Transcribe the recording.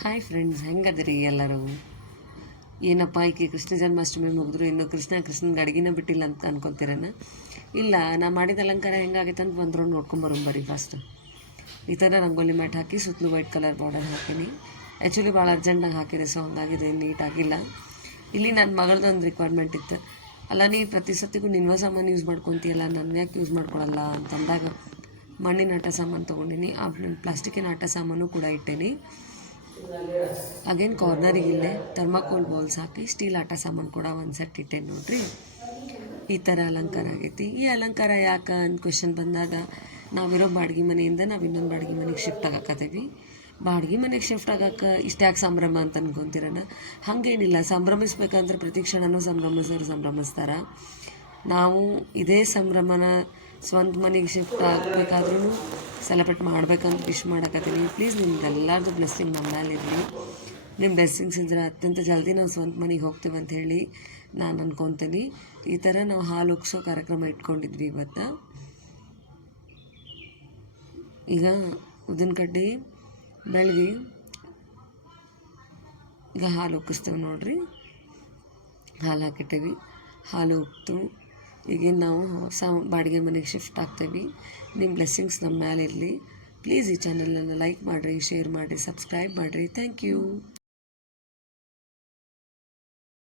Hi friends, ಹೆಂಗದಿರಿ ಎಲ್ಲರೂ? ಏನಪ್ಪ ಈಕೆ ಕೃಷ್ಣ ಜನ್ಮಾಷ್ಟಮಿ ಮುಗಿದ್ರು ಇನ್ನೂ ಕೃಷ್ಣನ ಅಡುಗೆನ ಬಿಟ್ಟಿಲ್ಲ ಅಂತ ಅನ್ಕೊತೀರೇನ? ಇಲ್ಲ, ನಾ ಮಾಡಿದ ಅಲಂಕಾರ ಹೆಂಗಾಗೈತೆ ಅಂತ ಒಂದು ರೌಂಡ್ ನೋಡ್ಕೊಂಬರೋಂಬರಿ. ಫಸ್ಟ್ ಈ ಥರ ರಂಗೋಲಿ ಮ್ಯಾಟ್ ಹಾಕಿ ಸುತ್ತಲೂ ವೈಟ್ ಕಲರ್ ಬಾರ್ಡರ್ ಹಾಕೀನಿ. ಆ್ಯಕ್ಚುಲಿ ಭಾಳ ಅರ್ಜೆಂಟಾಗಿ ಹಾಕಿದೆ, ಸೊ ಹಂಗಾಗಿದೆ, ನೀಟಾಗಿಲ್ಲ. ಇಲ್ಲಿ ನನ್ನ ಮಗಳದೊಂದು ರಿಕ್ವೈರ್ಮೆಂಟ್ ಇತ್ತು. ಅಲ್ಲ, ನೀ ಪ್ರತಿ ಸತಿಗೂ ನಿನ್ನ ಸಾಮಾನು ಯೂಸ್ ಮಾಡ್ಕೊತೀಯಲ್ಲ, ನನ್ನ ಯಾಕೆ ಯೂಸ್ ಮಾಡ್ಕೊಳಲ್ಲ ಅಂತಂದಾಗ ಮಣ್ಣಿನ ಆಟ ಸಾಮಾನು ತೊಗೊಂಡಿನಿ. ಪ್ಲಾಸ್ಟಿಕ್ಕಿನ ಆಟ ಸಾಮಾನು ಕೂಡ ಇಟ್ಟೇನಿ. ಅಗೇನ್ ಕಾರ್ನರಿಗೆ ಇಲ್ಲೇ ಥರ್ಮಾಕೋಲ್ ಬೌಲ್ಸ್ ಹಾಕಿ ಸ್ಟೀಲ್ ಆಟ ಸಾಮಾನು ಕೂಡ ಒಂದು ಸೆಟ್ ಇಟ್ಟೇನೆ ನೋಡ್ರಿ. ಈ ಥರ ಅಲಂಕಾರ ಆಗೈತಿ. ಈ ಅಲಂಕಾರ ಯಾಕೆ ಅಂತ ಕ್ವೆಶನ್ ಬಂದಾಗ, ನಾವಿರೋ ಬಾಡಿಗೆ ಮನೆಯಿಂದ ನಾವು ಇನ್ನೊಂದು ಬಾಡಿಗೆ ಮನೆಗೆ ಶಿಫ್ಟ್ ಆಗಕತ್ತೀವಿ. ಬಾಡಿಗೆ ಮನೆಗೆ ಶಿಫ್ಟ್ ಆಗಕ್ಕೆ ಇಷ್ಟ್ಯಾಕೆ ಸಂಭ್ರಮ ಅಂತ ಅನ್ಕೊತೀರನ? ಹಾಗೇನಿಲ್ಲ, ಸಂಭ್ರಮಿಸ್ಬೇಕಂದ್ರೆ ಪ್ರತಿ ಕ್ಷಣನೂ ಸಂಭ್ರಮಿಸ್ತಾರೆ. ನಾವು ಇದೇ ಸಂಭ್ರಮನ ಸ್ವಂತ ಮನೆಗೆ ಶಿಫ್ಟ್ ಆಗಬೇಕಾದ್ರೂ ಸೆಲೆಬ್ರೇಟ್ ಮಾಡ್ಬೇಕಂತ ವಿಶ್ ಮಾಡಕತ್ತೀನಿ. ಪ್ಲೀಸ್ ನಿಮ್ಗೆಲ್ಲರದು ಬ್ಲೆಸ್ಸಿಂಗ್ ನಮ್ಮ ಮೇಲೆ ಇರಲಿ. ನಿಮ್ಮ ಬ್ಲೆಸ್ಸಿಂಗ್ಸ್ ಇದ್ರೆ ಅತ್ಯಂತ ಜಲ್ದಿ ನಾವು ಸ್ವಂತ ಮನೆಗೆ ಹೋಗ್ತೀವಿ ಅಂತ ಹೇಳಿ ನಾನು ಅನ್ಕೊತೀನಿ. ಈ ಥರ ನಾವು ಹಾಲು ಉಗ್ಸೋ ಕಾರ್ಯಕ್ರಮ ಇಟ್ಕೊಂಡಿದ್ವಿ ಇವತ್ತು. ಈಗ ಉದ್ದಿನ ಕಡ್ಡಿ ಬೆಳಗ್ಗೆ ಈಗ ಹಾಲು ಉಕ್ಕಿಸ್ತೇವೆ ನೋಡ್ರಿ. ಹಾಲು ಹಾಕಿಟ್ಟೇವಿ, ಹಾಲು ಉಕ್ತು ಈಗೇನು ನಾವು ಹೊಸ ಬಾಡಿಗೆ ಮನೆಗೆ ಶಿಫ್ಟ್ ಆಗ್ತೇವೆ. ನಿಮ್ಮ ಬ್ಲೆಸ್ಸಿಂಗ್ಸ್ ನಮ್ಮ ಮೇಲೆ ಇರಲಿ. ಪ್ಲೀಸ್ ಈ ಚಾನಲನ್ನು ಲೈಕ್ ಮಾಡಿರಿ, ಶೇರ್ ಮಾಡಿರಿ, ಸಬ್ಸ್ಕ್ರೈಬ್ ಮಾಡಿರಿ. Thank you.